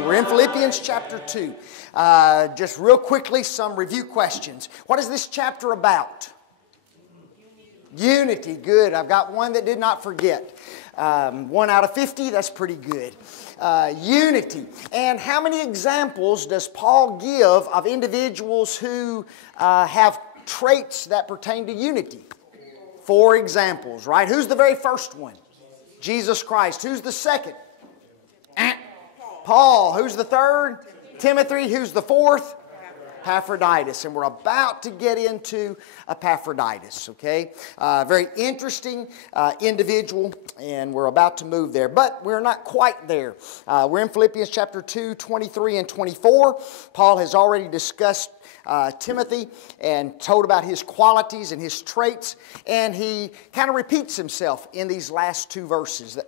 We're in Philippians chapter 2. Just real quickly, some review questions. What is this chapter about? Unity. Good. I've got one that did not forget. 1 out of 50, that's pretty good. Unity. And how many examples does Paul give of individuals who have traits that pertain to unity? 4 examples, right? Who's the very first one? Jesus Christ. Who's the second? Paul. Who's the third? Timothy. Who's the fourth? Epaphroditus. And we're about to get into Epaphroditus, okay? Very interesting individual, and we're about to move there. But we're not quite there. We're in Philippians chapter 2, 23 and 24. Paul has already discussed Timothy and told about his qualities and his traits, and he kind of repeats himself in these last 2 verses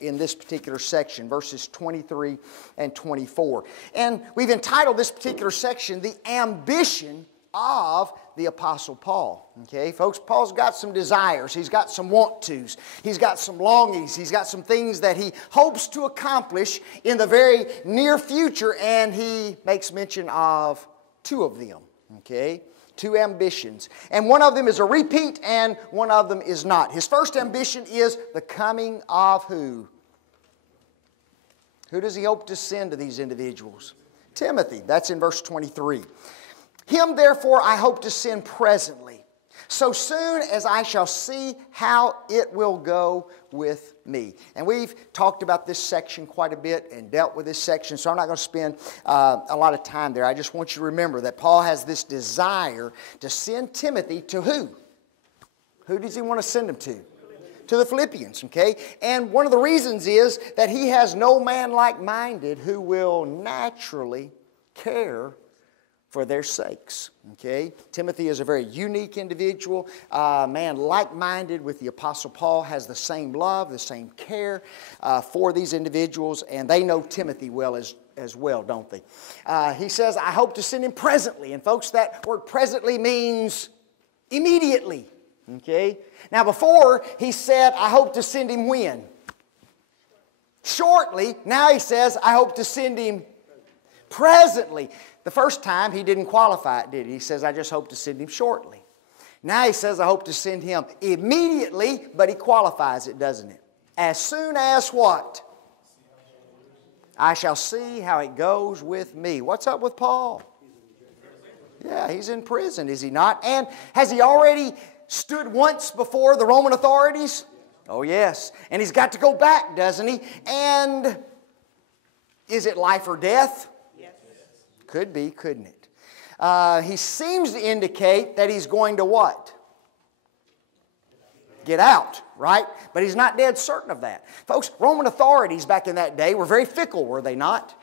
in this particular section, verses 23 and 24. And we've entitled this particular section, The Ambition of the Apostle Paul. Okay, folks, Paul's got some desires. He's got some want-tos. He's got some longings. He's got some things that he hopes to accomplish in the very near future, and he makes mention of 2 of them. Okay, 2 ambitions. And one of them is a repeat and one of them is not. His first ambition is the coming of who? Who does he hope to send to these individuals? Timothy. That's in verse 23. Him therefore I hope to send presently, so soon as I shall see how it will go with me. And we've talked about this section quite a bit and dealt with this section, so I'm not going to spend a lot of time there. I just want you to remember that Paul has this desire to send Timothy to who? Who does he want to send him to? To the Philippians, okay? And one of the reasons is that he has no man like-minded who will naturally care for their sakes, okay? Timothy is a very unique individual, man like-minded with the Apostle Paul, has the same love, the same care for these individuals, and they know Timothy well as well, don't they? He says, I hope to send him presently, and folks, that word presently means immediately, okay? Now before, he said, I hope to send him when? Shortly. Now he says, I hope to send him presently. The first time, he didn't qualify it, did he? He says, I just hope to send him shortly. Now he says, I hope to send him immediately, but he qualifies it, doesn't it? As soon as what? I shall see how it goes with me. What's up with Paul? Yeah, he's in prison, is he not? And has he already stood once before the Roman authorities? Oh, yes. And he's got to go back, doesn't he? And is it life or death? Could be, couldn't it? He seems to indicate that he's going to what? Get out, right? But he's not dead certain of that. Folks, Roman authorities back in that day were very fickle, were they not?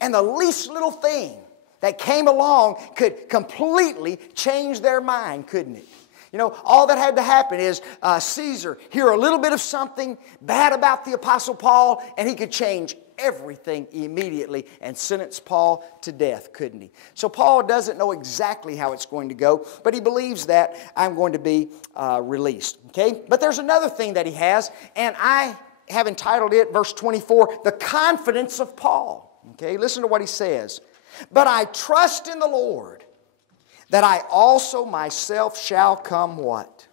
And the least little thing that came along could completely change their mind, couldn't it? You know, all that had to happen is Caesar hear a little bit of something bad about the Apostle Paul, and he could change everything immediately and sentence Paul to death, couldn't he? So Paul doesn't know exactly how it's going to go, but he believes that I'm going to be released. Okay? But there's another thing that he has, and I have entitled it, verse 24, the confidence of Paul. Okay? Listen to what he says. But I trust in the Lord that I also myself shall come what?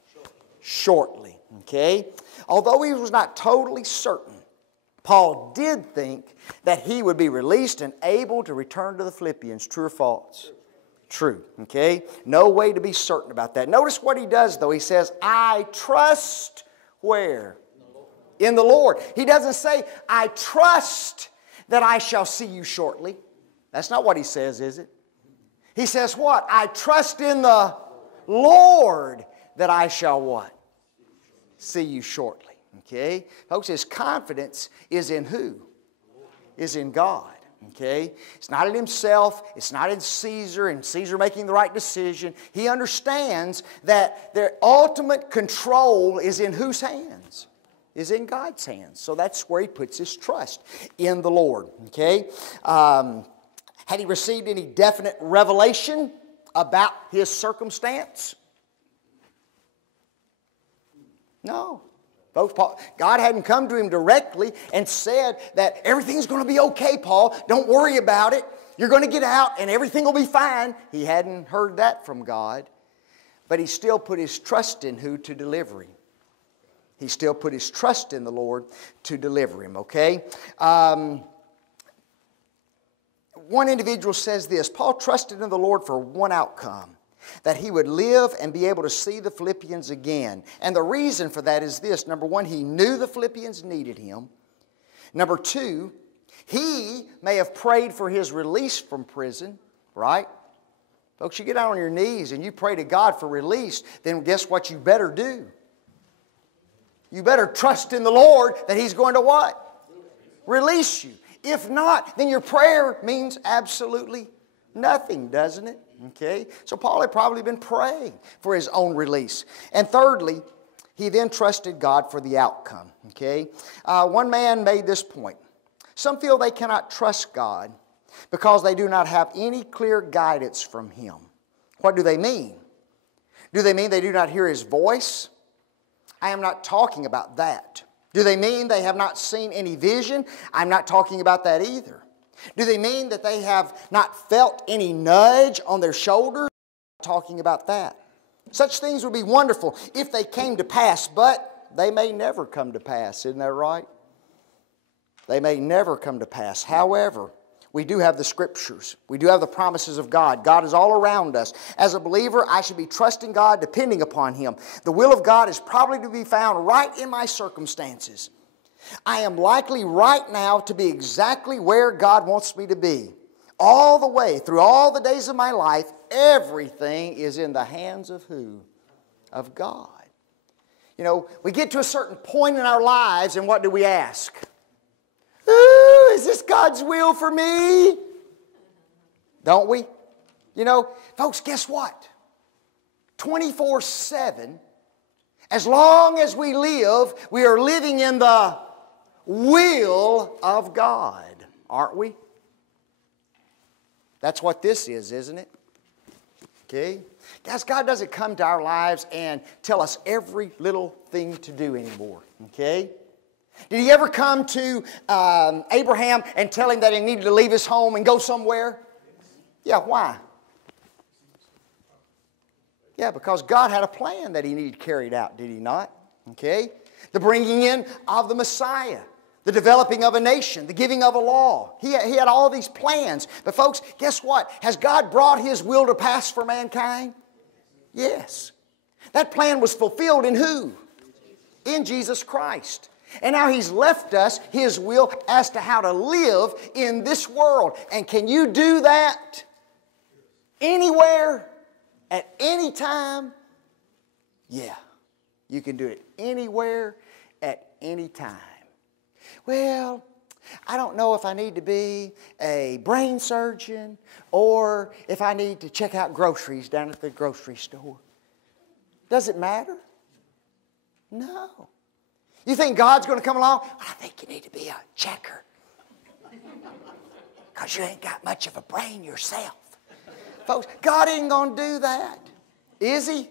Shortly. Okay? Although he was not totally certain, Paul did think that he would be released and able to return to the Philippians. True or false? True. Okay? No way to be certain about that. Notice what he does though. He says, I trust where? In the Lord. He doesn't say, I trust that I shall see you shortly. That's not what he says, is it? He says what? I trust in the Lord that I shall what? See you shortly. Okay? Folks, his confidence is in who? Is in God. Okay? It's not in himself. It's not in Caesar and Caesar making the right decision. He understands that their ultimate control is in whose hands? Is in God's hands. So that's where he puts his trust, in the Lord. Okay? Had he received any definite revelation about his circumstance? No. Folks, God hadn't come to him directly and said that everything's going to be okay, Paul. Don't worry about it. You're going to get out and everything will be fine. He hadn't heard that from God. But he still put his trust in who to deliver him. He still put his trust in the Lord to deliver him, okay? One individual says this, Paul trusted in the Lord for one outcome, that he would live and be able to see the Philippians again. And the reason for that is this. Number one, he knew the Philippians needed him. Number two, he may have prayed for his release from prison, right? Folks, you get out on your knees and you pray to God for release, then guess what you better do? You better trust in the Lord that He's going to what? Release you. If not, then your prayer means absolutely nothing, doesn't it? Okay? So Paul had probably been praying for his own release. And thirdly, he then trusted God for the outcome. Okay? One man made this point. Some feel they cannot trust God because they do not have any clear guidance from Him. What do they mean? Do they mean they do not hear His voice? I am not talking about that. Do they mean they have not seen any vision? I'm not talking about that either. Do they mean that they have not felt any nudge on their shoulders? I'm not talking about that. Such things would be wonderful if they came to pass, but they may never come to pass. Isn't that right? They may never come to pass. However, we do have the Scriptures. We do have the promises of God. God is all around us. As a believer, I should be trusting God, depending upon Him. The will of God is probably to be found right in my circumstances. I am likely right now to be exactly where God wants me to be. All the way, through all the days of my life, everything is in the hands of who? Of God. You know, we get to a certain point in our lives, and what do we ask? Ooh, is this God's will for me? Don't we? You know, folks, guess what? 24/7, as long as we live, we are living in the will of God, aren't we? That's what this is, isn't it? Okay? Guys, God doesn't come to our lives and tell us every little thing to do anymore, okay? Did He ever come to Abraham and tell him that he needed to leave his home and go somewhere? Yeah, why? Yeah, because God had a plan that He needed carried out, did He not? Okay? The bringing in of the Messiah, the developing of a nation, the giving of a law. He had all these plans. But folks, guess what? Has God brought His will to pass for mankind? Yes. That plan was fulfilled in who? In Jesus Christ. And now He's left us His will as to how to live in this world. And can you do that anywhere, at any time? Yeah, you can do it anywhere, at any time. Well, I don't know if I need to be a brain surgeon or if I need to check out groceries down at the grocery store. Does it matter? No. You think God's going to come along? I think you need to be a checker because you ain't got much of a brain yourself. Folks, God ain't going to do that, is He?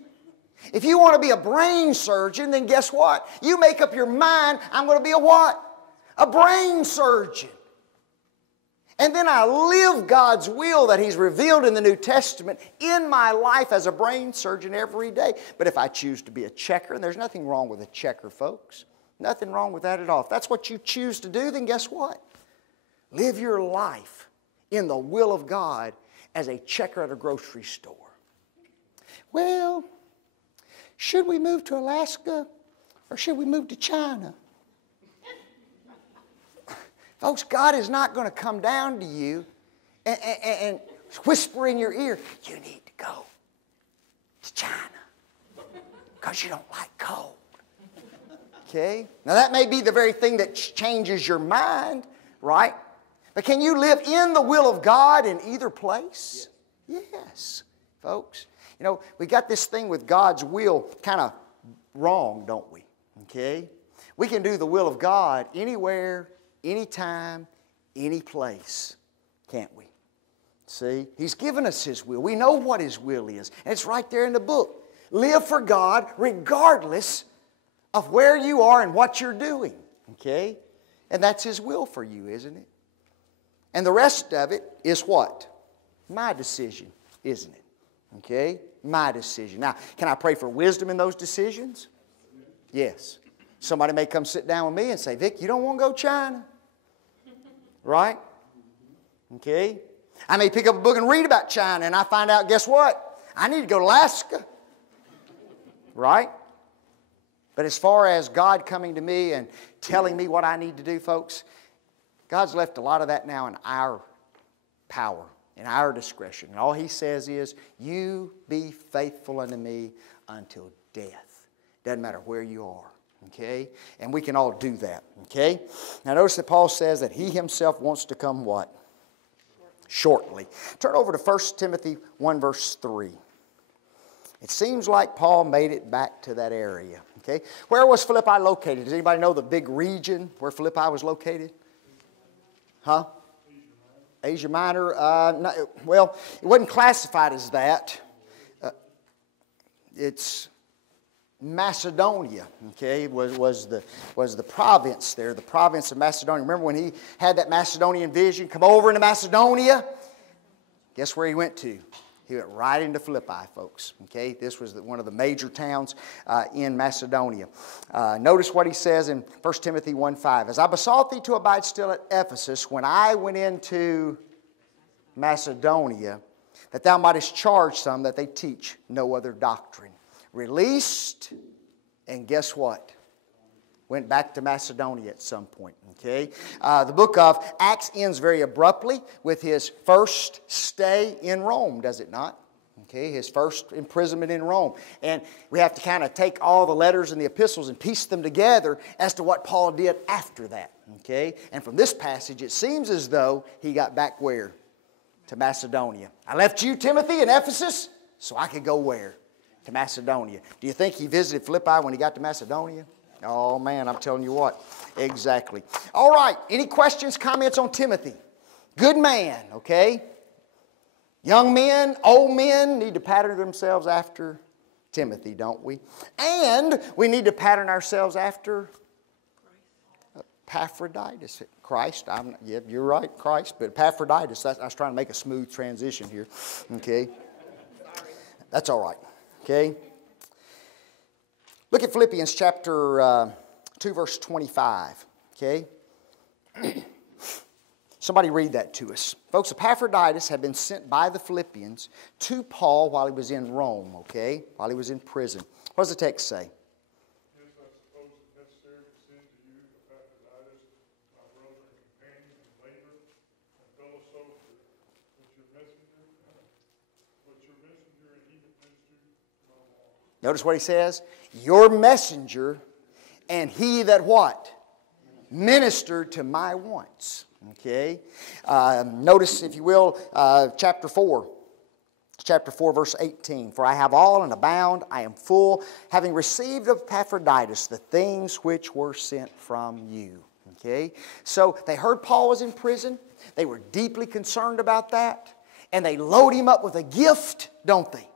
If you want to be a brain surgeon, then guess what? You make up your mind, I'm going to be a what? A brain surgeon. And then I live God's will that He's revealed in the New Testament in my life as a brain surgeon every day. But if I choose to be a checker, and there's nothing wrong with a checker, folks. Nothing wrong with that at all. If that's what you choose to do, then guess what? Live your life in the will of God as a checker at a grocery store. Well, should we move to Alaska or should we move to China? Folks, God is not going to come down to you and whisper in your ear, you need to go to China because you don't like cold. Okay? Now that may be the very thing that changes your mind, right? But can you live in the will of God in either place? Yes, folks. You know, we got this thing with God's will kind of wrong, don't we? Okay? We can do the will of God anywhere, anytime, any place, can't we? See? He's given us His will. We know what His will is. And it's right there in the book. Live for God regardless of where you are and what you're doing. Okay? And that's His will for you, isn't it? And the rest of it is what? My decision, isn't it? Okay? My decision. Now, can I pray for wisdom in those decisions? Yes. Somebody may come sit down with me and say, Vic, you don't want to go to China? Right? Okay? I may pick up a book and read about China and I find out, guess what? I need to go to Alaska. Right? But as far as God coming to me and telling me what I need to do, folks, God's left a lot of that now in our power, in our discretion. And all He says is, you be faithful unto me until death. Doesn't matter where you are. Okay? And we can all do that. Okay? Now notice that Paul says that he himself wants to come what? Shortly. Turn over to 1 Timothy 1 verse 3. It seems like Paul made it back to that area. Okay? Where was Philippi located? Does anybody know the big region where Philippi was located? Huh? Asia Minor. No, well, it wasn't classified as that. It's Macedonia. Okay, was the province there, the province of Macedonia. Remember when he had that Macedonian vision? Come over into Macedonia. Guess where he went to? He went right into Philippi, folks. Okay, this was one of the major towns in Macedonia. Notice what he says in 1 Timothy 1:5. As I besought thee to abide still at Ephesus, when I went into Macedonia, that thou mightest charge some that they teach no other doctrine. Released, and guess what? Went back to Macedonia at some point. Okay, the book of Acts ends very abruptly with his first stay in Rome, does it not? Okay, his first imprisonment in Rome. And we have to kind of take all the letters and the epistles and piece them together as to what Paul did after that. Okay, and from this passage it seems as though he got back where? To Macedonia. I left you, Timothy, in Ephesus, so I could go where? To Macedonia. Do you think he visited Philippi when he got to Macedonia? Oh man, I'm telling you what. Exactly. All right, any questions, comments on Timothy? Good man, okay? Young men, old men need to pattern themselves after Timothy, don't we? And we need to pattern ourselves after Epaphroditus. Christ, yeah, you're right, Christ, but Epaphroditus, I was trying to make a smooth transition here, okay? That's all right, okay? Look at Philippians chapter 2, verse 25, okay? Somebody read that to us. Folks, Epaphroditus had been sent by the Philippians to Paul while he was in Rome, okay? While he was in prison. What does the text say? Yes, I suppose it necessary to send to you Epaphroditus, my brother and companion in labor and fellow soldier, with your messenger and he that ministered to my law. Notice what he says? Your messenger and he that what? Ministered to my wants. Okay. Notice, if you will, chapter 4. Chapter 4, verse 18. For I have all and abound, I am full, having received of Epaphroditus the things which were sent from you. Okay. So they heard Paul was in prison. They were deeply concerned about that. And they load him up with a gift, don't they?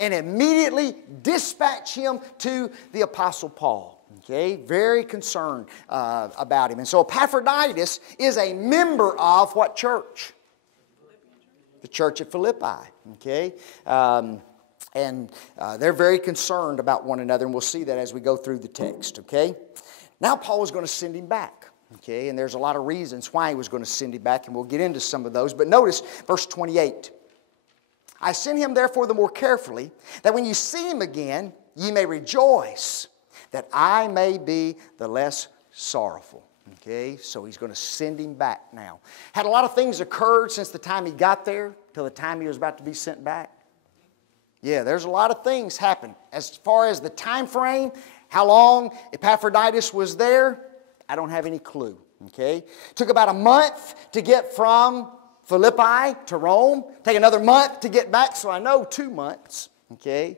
And immediately dispatch him to the Apostle Paul. Okay, very concerned about him. And so Epaphroditus is a member of what church? The church at Philippi. Okay, and they're very concerned about one another, and we'll see that as we go through the text. Okay, now Paul is going to send him back. Okay, and there's a lot of reasons why he was going to send him back, and we'll get into some of those. But notice verse 28. I send him therefore the more carefully, that when you see him again, ye may rejoice, that I may be the less sorrowful. Okay, so he's going to send him back now. Had a lot of things occurred since the time he got there till the time he was about to be sent back? Yeah, there's a lot of things happened. As far as the time frame, how long Epaphroditus was there, I don't have any clue. Okay, took about a month to get from Philippi to Rome. Take another month to get back, so I know 2 months. Okay.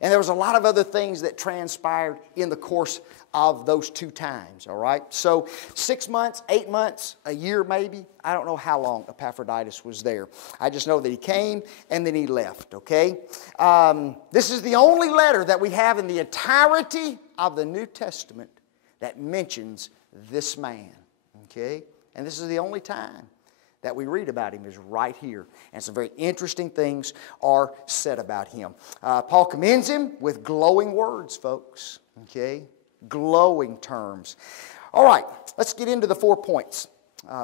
And there was a lot of other things that transpired in the course of those 2 times, all right? So 6 months, 8 months, a year maybe. I don't know how long Epaphroditus was there. I just know that he came and then he left, okay? This is the only letter that we have in the entirety of the New Testament that mentions this man, okay? And this is the only time that we read about him is right here. And some very interesting things are said about him. Paul commends him with glowing words, folks. Okay? Glowing terms. All right, let's get into the 4 points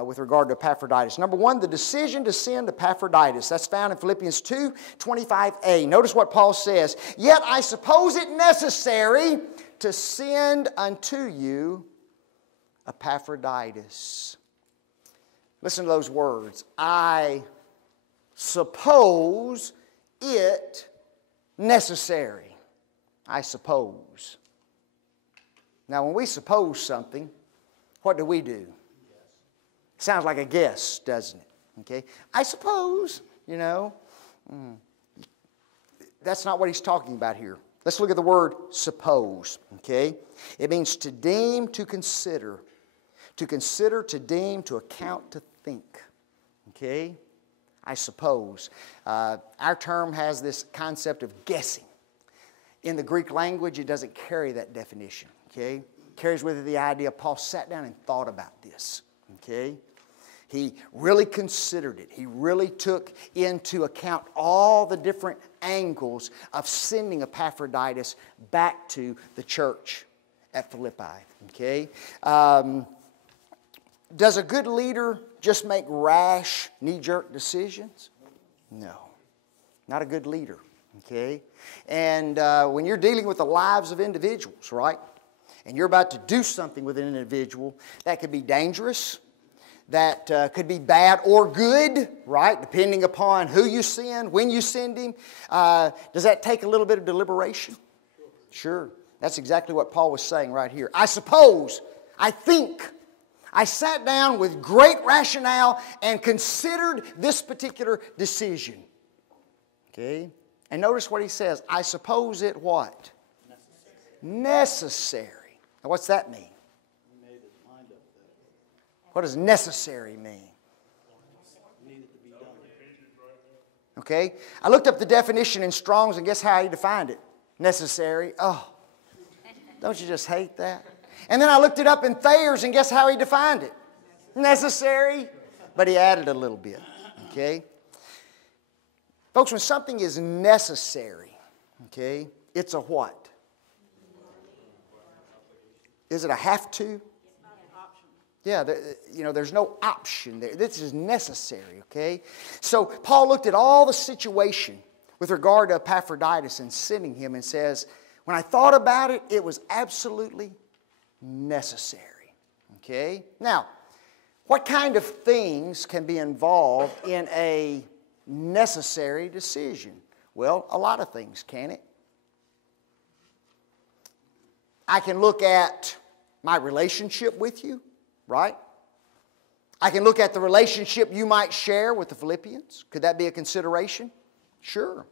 with regard to Epaphroditus. Number 1, the decision to send Epaphroditus. That's found in Philippians 2:25a. Notice what Paul says. Yet I suppose it necessary to send unto you Epaphroditus. Listen to those words. I suppose it necessary. I suppose. Now, when we suppose something, what do? Sounds like a guess, doesn't it? Okay? I suppose, you know. That's not what he's talking about here. Let's look at the word suppose. Okay? It means to deem, to consider. To consider, to deem, to account, to think. Okay? I suppose. Our term has this concept of guessing. In the Greek language, it doesn't carry that definition. Okay? It carries with it the idea Paul sat down and thought about this. Okay? He really considered it. He really took into account all the different angles of sending Epaphroditus back to the church at Philippi. Okay? Does a good leader just make rash, knee-jerk decisions? No. Not a good leader, okay? And when you're dealing with the lives of individuals, right? And you're about to do something with an individual, that could be dangerous, that could be bad or good, right? Depending upon who you send, when you send him. Does that take a little bit of deliberation? Sure. That's exactly what Paul was saying right here. I suppose, I think, I sat down with great rationale and considered this particular decision. Okay? And notice what he says. I suppose it what? Necessary. Now what's that mean? He made his mind up there. What does necessary mean? Needed to be done. Okay? I looked up the definition in Strong's and guess how he defined it? Necessary. Oh, don't you just hate that? And then I looked it up in Thayer's and guess how he defined it? Necessary. But he added a little bit. Okay? Folks, when something is necessary, okay, it's a what? Is it a have to? Yeah, there's no option there. This is necessary, okay? So Paul looked at all the situation with regard to Epaphroditus and sending him and says, when I thought about it, it was absolutely necessary. Okay? Now, what kind of things can be involved in a necessary decision? Well, a lot of things, can it? I can look at my relationship with you, right? I can look at the relationship you might share with the Philippians. Could that be a consideration? Sure.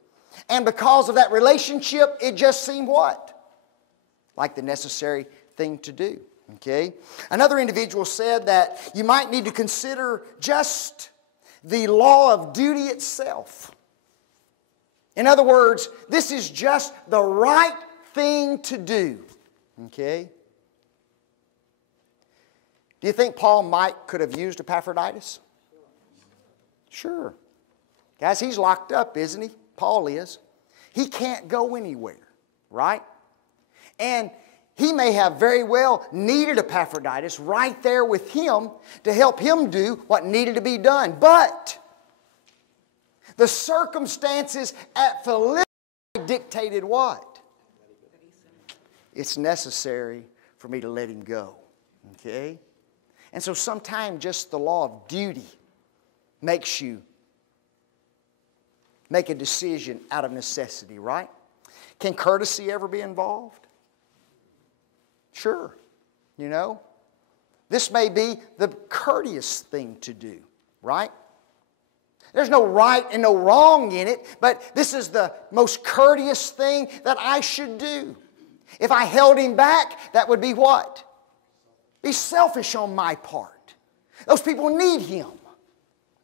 And because of that relationship, it just seemed what? Like the necessary thing to do. Okay? Another individual said that you might need to consider just the law of duty itself. In other words, this is just the right thing to do. Okay? Do you think Paul could have used Epaphroditus? Sure. Guys, he's locked up, isn't he? Paul is. He can't go anywhere, right? And he may have very well needed Epaphroditus right there with him to help him do what needed to be done. But the circumstances at Philippi dictated what? It's necessary for me to let him go. Okay? And so sometimes just the law of duty makes you make a decision out of necessity, right? Can courtesy ever be involved? Sure. You know, this may be the courteous thing to do, right? There's no right and no wrong in it, but this is the most courteous thing that I should do. If I held him back, that would be what? Be selfish on my part. Those people need him.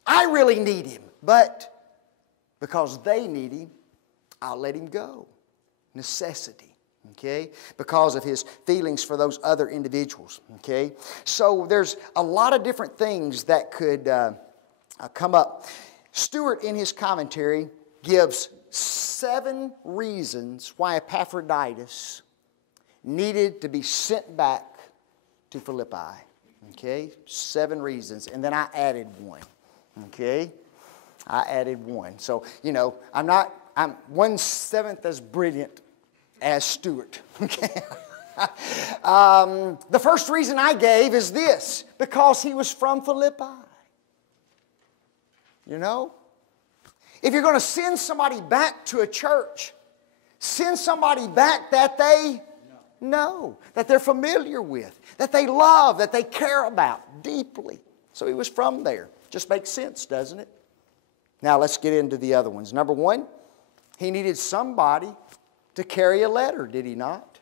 I really need him, but because they need him, I'll let him go. Necessity, okay? Because of his feelings for those other individuals, okay? So there's a lot of different things that could come up. Stewart, in his commentary, gives 7 reasons why Epaphroditus needed to be sent back to Philippi. Okay? 7 reasons. And then I added one. Okay? I added one. So, you know, I'm 1/7 as brilliant as Stewart. Okay? The first reason I gave is this: because he was from Philippi. You know? If you're going to send somebody back to a church, send somebody back that they know, that they're familiar with, that they love, that they care about deeply. So he was from there. Just makes sense, doesn't it? Now let's get into the other ones. Number 1, he needed somebody to carry a letter, did he not?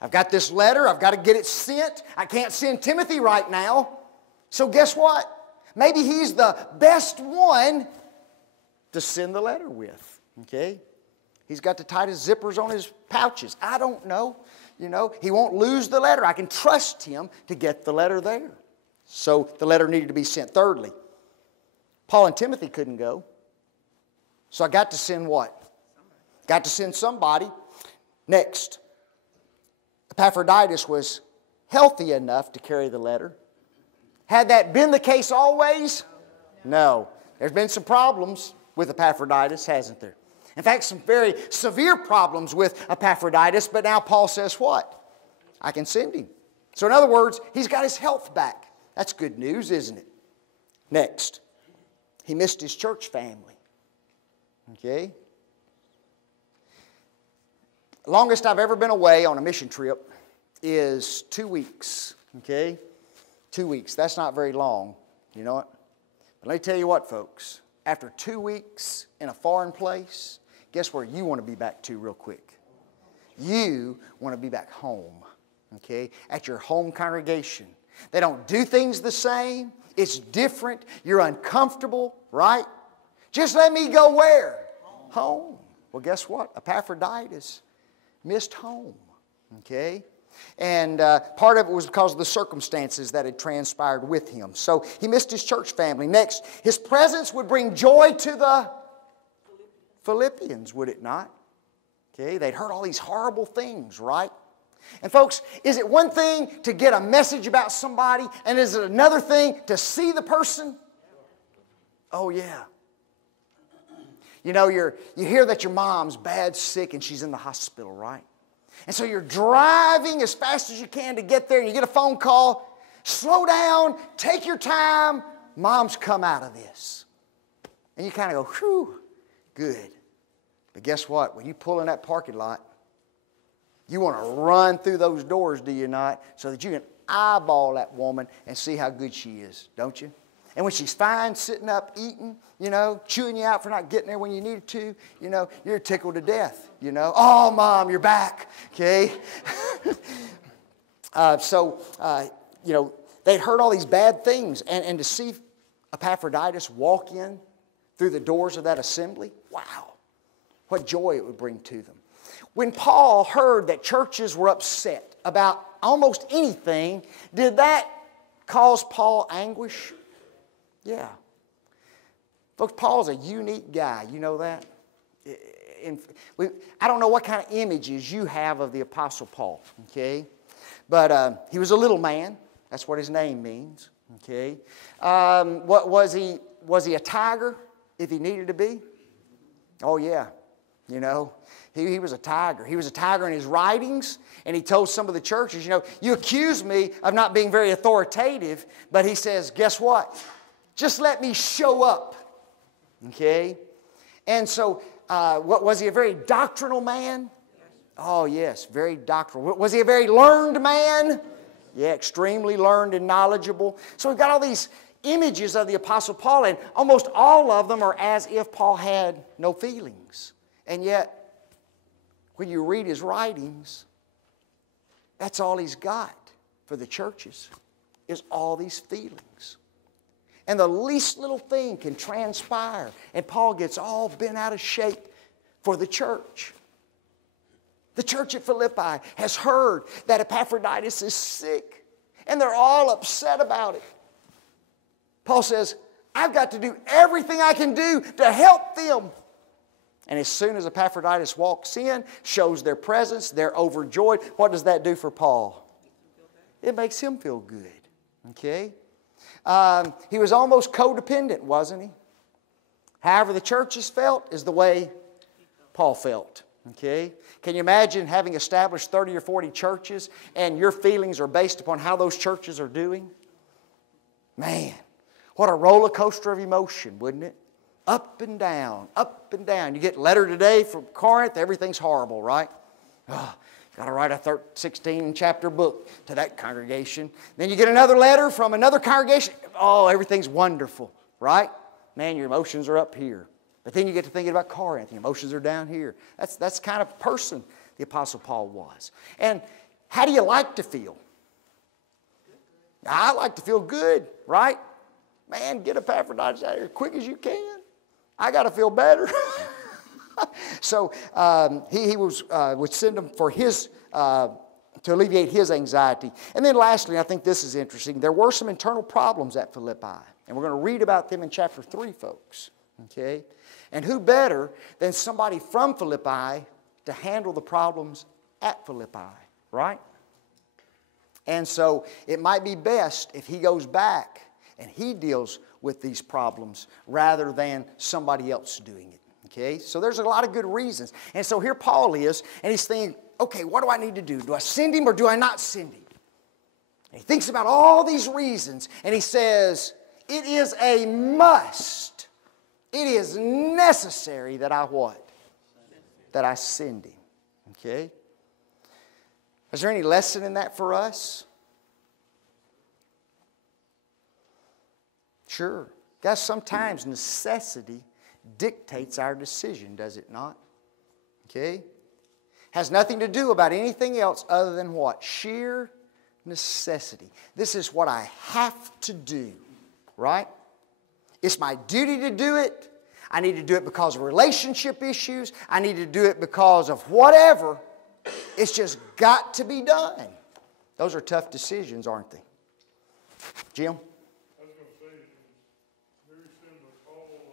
I've got this letter, I've got to get it sent. I can't send Timothy right now. So guess what? Maybe he's the best one to send the letter with, okay? He's got to tie his zippers on his pouches. I don't know. You know, he won't lose the letter. I can trust him to get the letter there. So the letter needed to be sent. Thirdly, Paul and Timothy couldn't go. So I got to send what? Got to send somebody. Next, Epaphroditus was healthy enough to carry the letter. Had that been the case always? No. There's been some problems with Epaphroditus, hasn't there? In fact, some very severe problems with Epaphroditus, but now Paul says what? I can send him. So in other words, he's got his health back. That's good news, isn't it? Next, he missed his church family. Okay? Longest I've ever been away on a mission trip is 2 weeks. Okay? 2 weeks. That's not very long. You know what? But let me tell you what, folks. After 2 weeks in a foreign place, guess where you want to be back to real quick? You want to be back home. Okay? At your home congregation. They don't do things the same. It's different. You're uncomfortable, right? Just let me go where? Home. Well, guess what? Epaphroditus missed home. Okay? And part of it was because of the circumstances that had transpired with him. So he missed his church family. Next, his presence would bring joy to the Philippians, would it not? Okay, they'd heard all these horrible things, right? And folks, is it one thing to get a message about somebody, and is it another thing to see the person? Oh, yeah. You know, you hear that your mom's bad sick and she's in the hospital, right? And so you're driving as fast as you can to get there, and you get a phone call. Slow down, take your time. Mom's come out of this. And you kind of go, whew, good. But guess what? When you pull in that parking lot, you want to run through those doors, do you not? So that you can eyeball that woman and see how good she is, don't you? And when she's fine, sitting up, eating, you know, chewing you out for not getting there when you needed to, you know, you're tickled to death, you know. Oh, Mom, you're back, okay? You know, they'd heard all these bad things. And to see Epaphroditus walk in through the doors of that assembly, wow, what joy it would bring to them. When Paul heard that churches were upset about almost anything, did that cause Paul anguish? Yeah. Folks, Paul's a unique guy. You know that? I don't know what kind of images you have of the Apostle Paul, okay? But he was a little man. That's what his name means, okay? What was he? Was he a tiger if he needed to be? Oh, yeah. You know, he was a tiger. He was a tiger in his writings, and he told some of the churches, you know, you accuse me of not being very authoritative, but he says, guess what? Just let me show up, okay? And so, was he a very doctrinal man? Oh, yes, very doctrinal. Was he a very learned man? Yeah, extremely learned and knowledgeable. So we've got all these images of the Apostle Paul, and almost all of them are as if Paul had no feelings. And yet, when you read his writings, that's all he's got for the churches, is all these feelings. And the least little thing can transpire, and Paul gets all bent out of shape for the church. The church at Philippi has heard that Epaphroditus is sick, and they're all upset about it. Paul says, I've got to do everything I can do to help them. And as soon as Epaphroditus walks in, shows their presence, they're overjoyed. What does that do for Paul? It makes him feel good. Okay? He was almost codependent, wasn't he? However the churches felt is the way Paul felt. Okay? Can you imagine having established 30 or 40 churches and your feelings are based upon how those churches are doing? Man, what a roller coaster of emotion, wouldn't it? Up and down, up and down. You get a letter today from Corinth, everything's horrible, right? Oh, got to write a 16-chapter book to that congregation. Then you get another letter from another congregation. Oh, everything's wonderful, right? Man, your emotions are up here. But then you get to thinking about Corinth. The emotions are down here. That's the kind of person the Apostle Paul was. And how do you like to feel? I like to feel good, right? Man, get Epaphroditus out of here as quick as you can. I got to feel better. So he would send him for his, to alleviate his anxiety. And then lastly, I think this is interesting. There were some internal problems at Philippi. And we're going to read about them in chapter 3, folks. Okay? And who better than somebody from Philippi to handle the problems at Philippi, right? And so it might be best if he goes back and he deals with these problems rather than somebody else doing it. Okay? So there's a lot of good reasons. And so here Paul is, and he's thinking, okay, what do I need to do? Do I send him or do I not send him? And he thinks about all these reasons, and he says, it is a must. It is necessary that I what? That I send him. Okay? Is there any lesson in that for us? Sure. Guys, sometimes necessity dictates our decision, does it not? Okay? Has nothing to do about anything else other than what? Sheer necessity. This is what I have to do, right? It's my duty to do it. I need to do it because of relationship issues. I need to do it because of whatever. It's just got to be done. Those are tough decisions, aren't they? Jim? I was going to say, very similar. Paul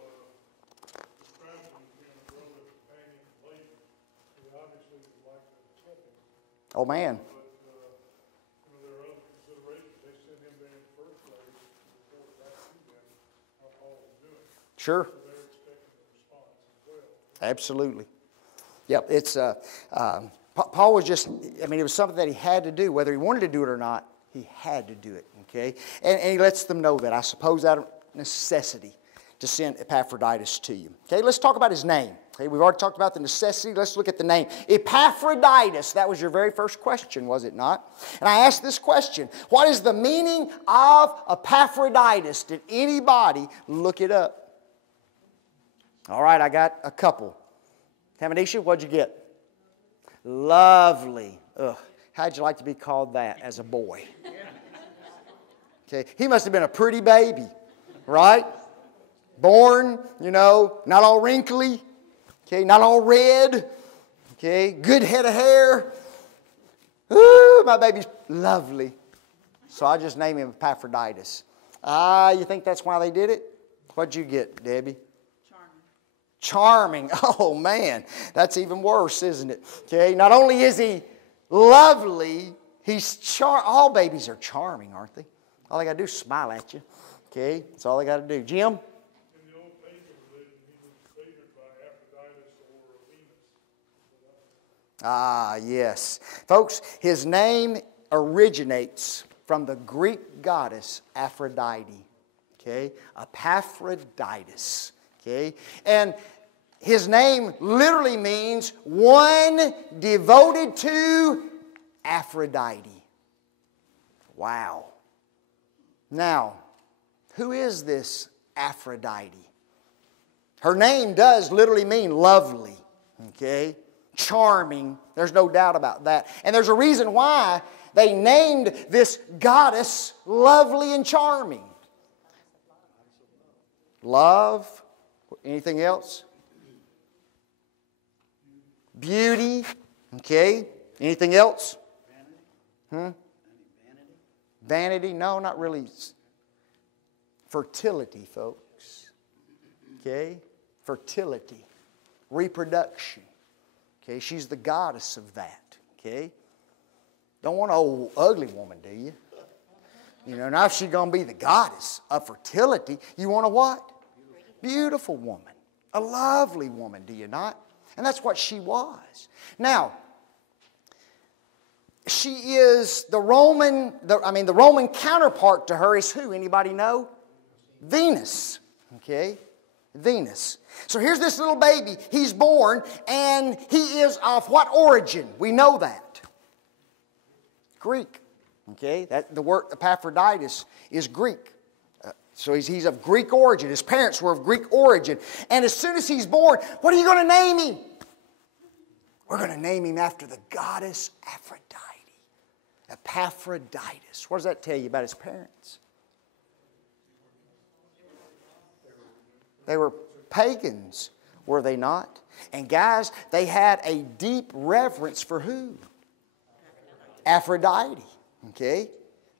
describes him as being a brother, companion, and labor. He obviously would like to help him. Oh, man. But there are other considerations. They sent him there in the first place to report back to them how Paul was doing. Sure. So they're expecting a response as well. Absolutely. Yep, it's Paul was just, I mean, it was something that he had to do. Whether he wanted to do it or not, he had to do it, okay? And he lets them know that, I suppose, out of necessity to send Epaphroditus to you. Okay, let's talk about his name. Okay, we've already talked about the necessity. Let's look at the name. Epaphroditus, that was your very first question, was it not? And I asked this question, what is the meaning of Epaphroditus? Did anybody look it up? All right, I got a couple. Tamanisha, what'd you get? Lovely. Ugh. How'd you like to be called that as a boy? Okay, he must have been a pretty baby, right? Born, not all wrinkly, okay, not all red, okay, good head of hair. Ooh, my baby's lovely. So I just named him Epaphroditus. You think that's why they did it? What'd you get, Debbie? Charming. Oh, man. That's even worse, isn't it? Okay. Not only is he lovely, he's all babies are charming, aren't they? All they got to do is smile at you. Okay. That's all they got to do. Jim? In the old pagan religion, he was favored by Epaphroditus or Venus. Yes. Folks, his name originates from the Greek goddess Aphrodite. Okay. Epaphroditus. Okay. And his name literally means one devoted to Aphrodite. Wow. Now, Who is this Aphrodite? Her name does literally mean lovely, okay? Charming, there's no doubt about that. And there's a reason why they named this goddess lovely and charming. Love. Anything else? Beauty. Okay. Anything else? Vanity? No, not really. Fertility, folks. Okay? Fertility. Reproduction. Okay? She's the goddess of that. Okay? Don't want an old, ugly woman, do you? You know, now if she's going to be the goddess of fertility, you want a what? Beautiful woman. A lovely woman, do you not? And that's what she was. Now, she is the Roman counterpart to her is who? Anybody know? Venus. Okay? Venus. So here's this little baby. He's born, and he is of what origin? We know that. Greek. Okay? The word Epaphroditus is Greek. So he's of Greek origin. His parents were of Greek origin. And as soon as he's born, what are you going to name him? We're going to name him after the goddess Aphrodite. Epaphroditus. What does that tell you about his parents? They were pagans, were they not? And guys, they had a deep reverence for who? Aphrodite. Okay?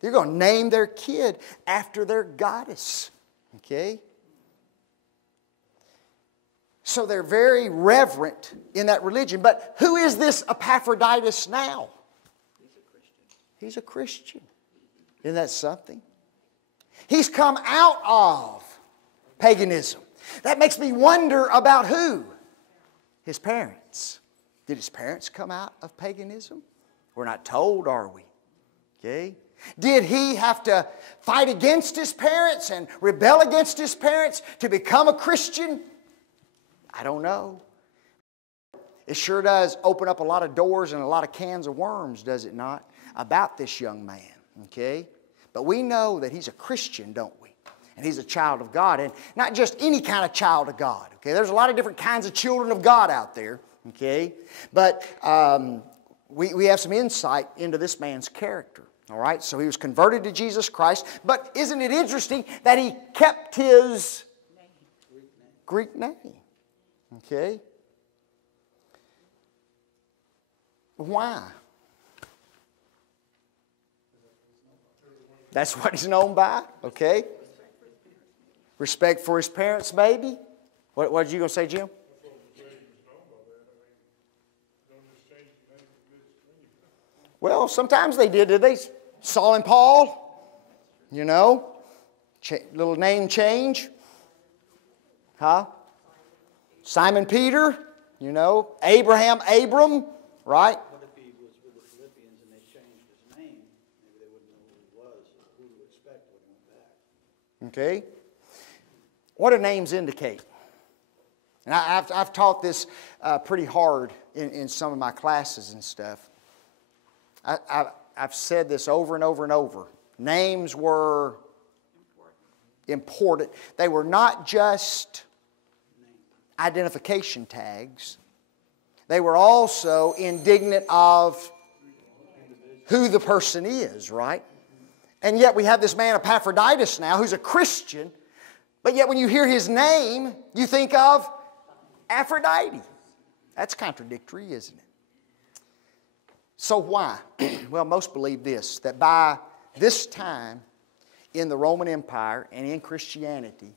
They're going to name their kid after their goddess. Okay? So they're very reverent in that religion. But who is this Epaphroditus now? He's a Christian. Isn't that something? He's come out of paganism. That makes me wonder about who? His parents. Did his parents come out of paganism? We're not told, are we? Okay? Did he have to fight against his parents and rebel against his parents to become a Christian? I don't know. It sure does open up a lot of doors and a lot of cans of worms, does it not, about this young man, okay? But we know that he's a Christian, don't we? And he's a child of God, and not just any kind of child of God, okay? There's a lot of different kinds of children of God out there, okay? But we have some insight into this man's character. All right, so he was converted to Jesus Christ. But isn't it interesting that he kept his Greek name? Okay. Why? That's what he's known by. Okay. Respect for his parents, maybe. What did you going to say, Jim? Well, sometimes they did they? Saul and Paul, you know, little name change. Huh? Simon Peter, you know, Abraham, Abram, right? What if he was with the Philippians and they changed his name? Maybe they wouldn't know who he was or who to expect when he went back. Okay. What do names indicate? And I've taught this pretty hard in some of my classes and stuff. I've said this over and over and over. Names were important. They were not just identification tags. They were also indignant of who the person is, right? And yet we have this man Epaphroditus now who's a Christian, but yet when you hear his name, you think of Aphrodite. That's contradictory, isn't it? So why? Well, most believe this, that by this time in the Roman Empire and in Christianity,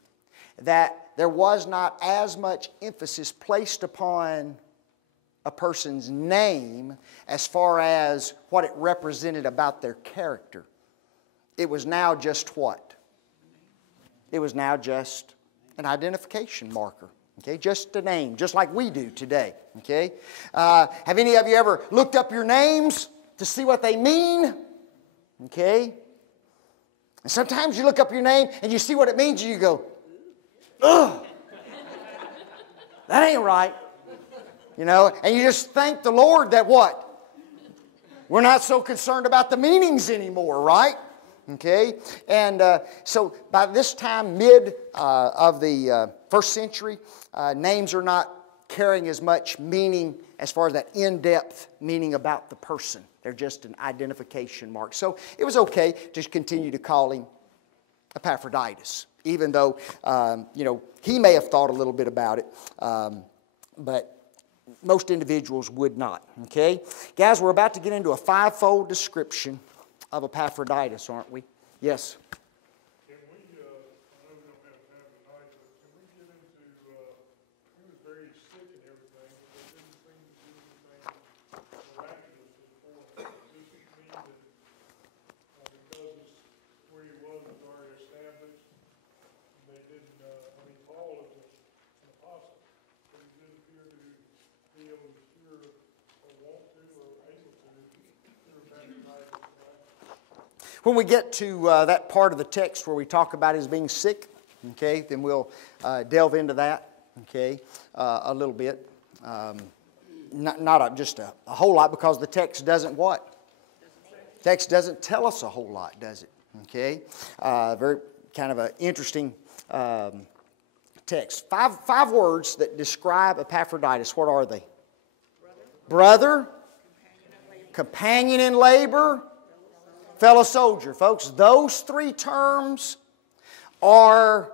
that there was not as much emphasis placed upon a person's name as far as what it represented about their character. It was now just what? It was now just an identification marker. Okay, just a name, just like we do today. Okay, have any of you ever looked up your names to see what they mean? Okay, and sometimes you look up your name and you see what it means and you go, ugh, that ain't right. You know, and you just thank the Lord that what? We're not so concerned about the meanings anymore, right? Okay? And so by this time, mid of the first century, names are not carrying as much meaning as far as that in-depth meaning about the person. They're just an identification mark. So it was okay to continue to call him Epaphroditus, even though, he may have thought a little bit about it, but most individuals would not. Okay? Guys, we're about to get into a fivefold description of Epaphroditus, aren't we? Yes. Can we, I know we don't have time tonight, but can we get into, he was very sick and everything, but didn't seem to do anything miraculously for him. Does this mean that because where he was already established, they didn't, Paul is an apostle, but he didn't appear to be able to cure or want to or able to cure Epaphroditus, right? When we get to that part of the text where we talk about his being sick, okay, then we'll delve into that, okay, a little bit. Not just a whole lot, because the text doesn't what? The text doesn't tell us a whole lot, does it? Okay, very kind of an interesting text. Five words that describe Epaphroditus. What are they? Brother, companion in labor, fellow soldier. Folks, those three terms are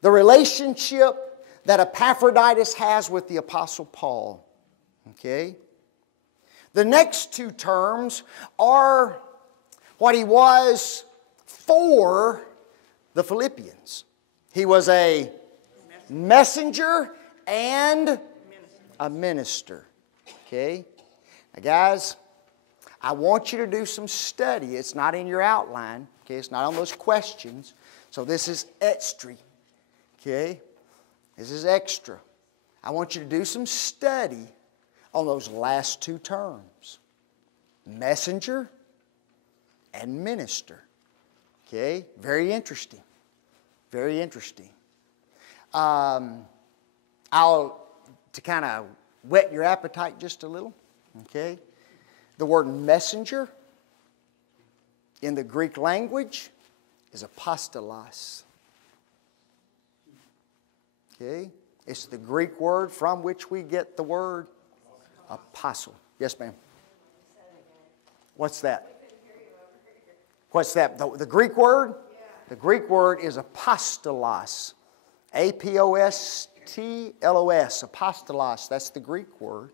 the relationship that Epaphroditus has with the Apostle Paul. Okay? The next two terms are what he was for the Philippians. He was a messenger and a minister. Okay? Now, guys, I want you to do some study. It's not in your outline. Okay? It's not on those questions. So this is extra. Okay? This is extra. I want you to do some study on those last two terms. Messenger and minister. Okay? Very interesting. Very interesting. To kind of whet your appetite just a little. Okay? The word messenger in the Greek language is apostolos. Okay? It's the Greek word from which we get the word apostle. Yes, ma'am. What's that? What's that? The Greek word? The Greek word is apostolos. Apostlos. Apostolos. That's the Greek word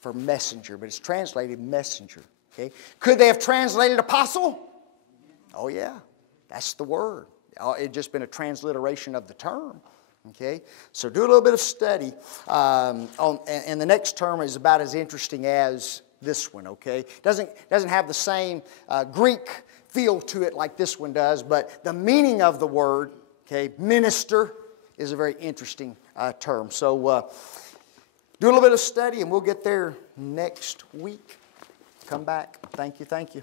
for messenger, but it's translated messenger. Okay? Could they have translated apostle? Oh yeah, that's the word. It's just been a transliteration of the term. Okay, so do a little bit of study. And the next term is about as interesting as this one. Okay, doesn't have the same Greek feel to it like this one does, but the meaning of the word, okay, minister, is a very interesting term. So do a little bit of study, and we'll get there next week. Come back. Thank you.